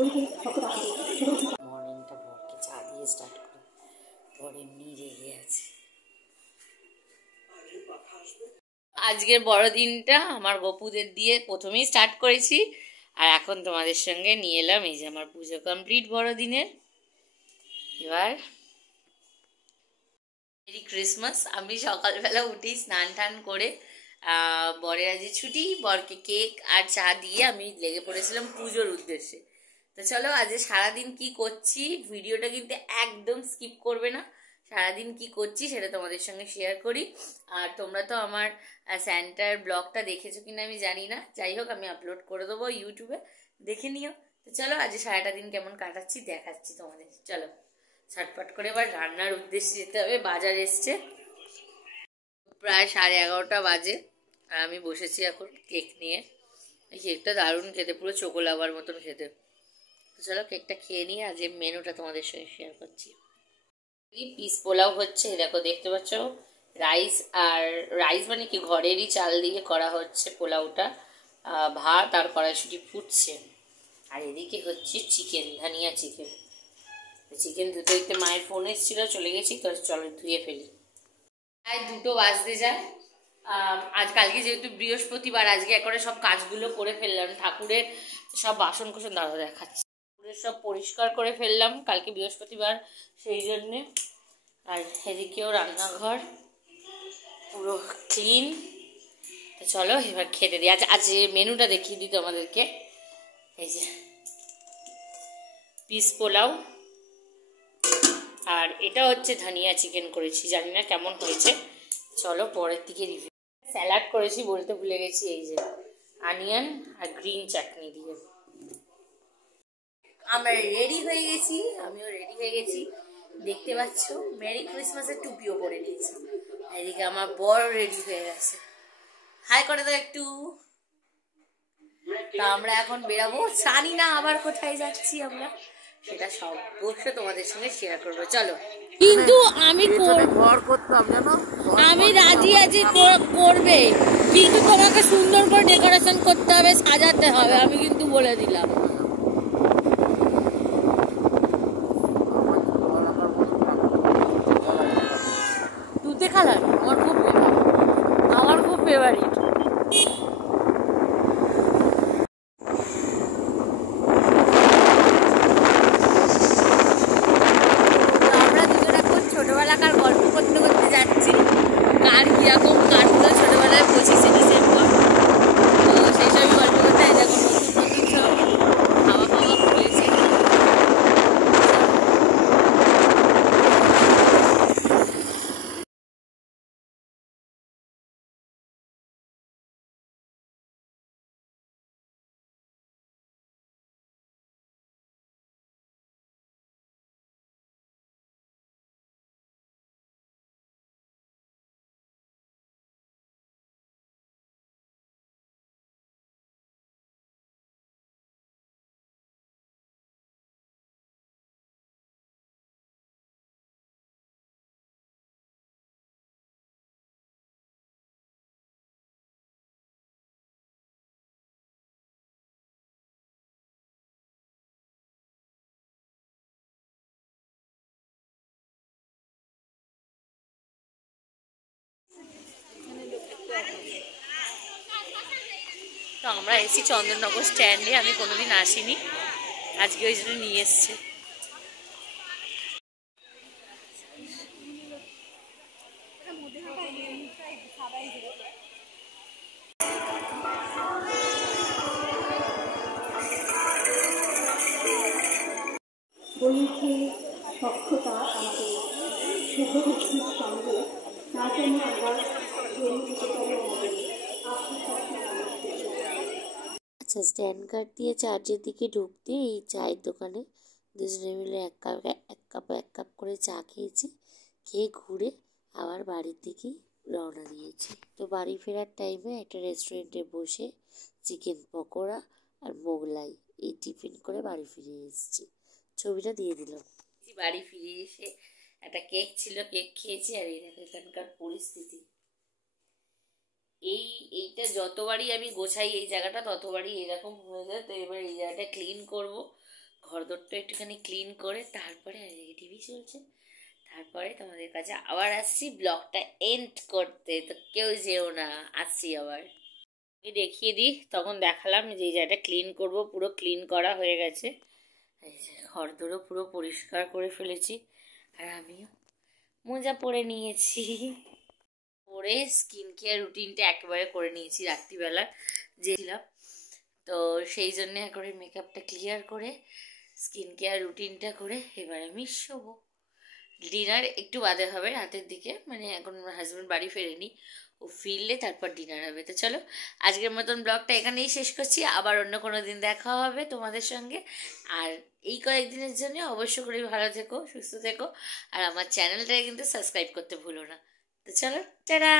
মর্নিংটা বরকে চা দিয়ে স্টার্ট করে বর এমনি রেগে আছে। আজকের বড়দিনটা আমার গপুদের দিয়ে প্রথমেই স্টার্ট করেছি, আর এখন তোমাদের সঙ্গে নিয়ে এলাম এই যে আমার পুজো কমপ্লিট বড়দিনের। এবার মেরি ক্রিসমাস। আমি সকালবেলা উঠেই স্নান টান করে বরের আজ ছুটি, বরকে কেক আর চা দিয়ে আমি লেগে পড়েছিলাম পুজোর উদ্দেশ্যে। তো চলো আজ সারাদিন কি করছি ভিডিওটা কিন্তু একদম স্কিপ করবে না, সারাদিন কি করছি সেটা তোমাদের সঙ্গে শেয়ার করি। আর তোমরা তো আমার স্যান্টার ব্লগটা দেখেছো কিনা আমি জানি না, যাই হোক আমি আপলোড করে দেবো ইউটিউবে, দেখে নিও। তো চলো আজ সারাটা দিন কেমন কাটাচ্ছি দেখাচ্ছি তোমাদের। চলো ছটপট করে এবার রান্নার উদ্দেশ্যে যেতে হবে। বাজার এসছে, প্রায় 11:30 বাজে, আর আমি বসেছি এখন কেক নিয়ে। এই কেকটা দারুণ খেতে, পুরো চোকোলাভার মতন খেতে। তো চলো কেকটা খেয়ে নিয়ে আজ মেনুটা তোমাদের সঙ্গে শেয়ার করছি। পিস পোলাও হচ্ছে, দেখো দেখতে পাচ্ছ, রাইস মানে কি ঘরেরই চাল দিয়ে করা হচ্ছে পোলাওটা, ভাত আর কড়াইশুঁটি ফুটছে। আর এদিকে হচ্ছে চিকেন, ধানিয়া চিকেন। চিকেন ধুতে ধুতে মায়ের ফোন এসেছিল, চলে গেছি, তো চলো ধুয়ে ফেলি। প্রায় 2টো বাজতে যায়। কালকে যেহেতু বৃহস্পতিবার, আজকে একবারে সব কাজগুলো করে ফেললাম। ঠাকুরের সব বাসন কোসন দাঁড়া দেখাচ্ছে, ঠাকুরের সব পরিষ্কার করে ফেললাম, কালকে বৃহস্পতিবার সেই জন্যে। আর এদিকেও রান্নাঘর পুরো ক্লিন। তো চলো এবার খেতে দিই। আজ মেনুটা দেখিয়ে দিই তোমাদেরকে। এই যে পিস পোলাও, আর এটা হচ্ছে ধনিয়া চিকেন করেছি, জানি না কেমন হয়েছে, চলো পরের দিকে রিভিউ। স্যালাড করেছি বলতে ভুলে গেছি, এই যে অনিয়ন আর গ্রিন চাটনি দিয়ে। আমরা রেডি হয়ে গেছি, আমিও রেডি হয়ে গেছি, দেখতে পাচ্ছ মেরি ক্রিসমাসের টুপিও পরে নিয়েছি। এদিকে আমার বর রেডি হয়ে গেছে, হাই করে দাও একটু। তা আমরা এখন বেরাবো, জানি না আবার কোথায় যাচ্ছি আমরা, সেটা সব অবশ্যই তোমাদের সঙ্গে শেয়ার করবো। চলো, কিন্তু আমি রাজি আছি করবে, কিন্তু তোমাকে সুন্দর করে ডেকোরেশন করতে হবে, সাজাতে হবে, আমি কিন্তু বলে দিলাম। তুতে কালার আমার খুব ফেভারিট। ছোটবেলাকার গল্প করতে করতে যাচ্ছি, কার কিরকম কাটলো ছোটবেলায় 25শে ডিসেম্বর, তো সেই সবই গল্প করতে। দেখো নতুন নতুন সব খাওয়া খাওয়া খুলেছে। তো আমরা এসেছি চন্দননগর স্ট্যান্ডে, আমি কোনোদিন আসিনি, আজকে ওই জন্য নিয়ে এসছে। স্বচ্ছতা আমাদের শুভবুদ্ধির সঙ্গে তার জন্য আমরা আচ্ছা, স্ট্যান্ড কার্ড দিয়ে চার্জের দিকে ঢুকতে এই চায়ের দোকানে দুজনে মিলে এক কাপ করে চা খেয়েছি, খেয়ে ঘুরে আবার বাড়ির দিকেই রওনা দিয়েছি। তো বাড়ি ফেরার টাইমে একটা রেস্টুরেন্টে বসে চিকেন পকোড়া আর মোগলাই এই টিফিন করে বাড়ি ফিরে এসেছি, ছবিটা দিয়ে দিলাম। বাড়ি ফিরে এসে একটা কেক ছিল, কেক খেয়েছি। আর এই দেখো এখানকার পরিস্থিতি, এইটা যতবারই আমি গোছাই এই জায়গাটা ততবারই এরকম হয়ে যায়। তো এবার এই জায়গাটা ক্লিন করব, ঘরদোরটা একটুখানি ক্লিন করে তারপরে টিভি চলছে, তারপরে তোমাদের কাছে আবার আসছি ব্লগটা এন্ড করতে। তো কেউ যেও না, আসছি আবার। দেখিয়ে দিই, তখন দেখালাম যে এই জায়গাটা ক্লিন করব, পুরো ক্লিন করা হয়ে গেছে। এই যে ঘরদোরও পুরো পরিষ্কার করে ফেলেছি, আর আমিও মোজা পরে নিয়েছি। পরে স্কিন কেয়ার রুটিনটা একেবারে করে নিয়েছি রাত্রিবেলা যেছিলাম, তো সেই জন্য একবারে মেকআপটা ক্লিয়ার করে স্কিন কেয়ার রুটিনটা করে এবার আমি শোবো। ডিনার একটু বাদে হবে রাতের দিকে, মানে এখন হাজব্যান্ড বাড়ি ফেরেনি, ও ফিরলে তারপর ডিনার হবে। তো চলো আজকের মতন ব্লগটা এখানেই শেষ করছি, আবার অন্য কোনো দিন দেখা হবে তোমাদের সঙ্গে। আর এই কয়েকদিনের জন্য অবশ্য করে ভালো থেকো, সুস্থ থেকো, আর আমার চ্যানেলটাকে কিন্তু সাবস্ক্রাইব করতে ভুলো না। তো চলো, টাটা।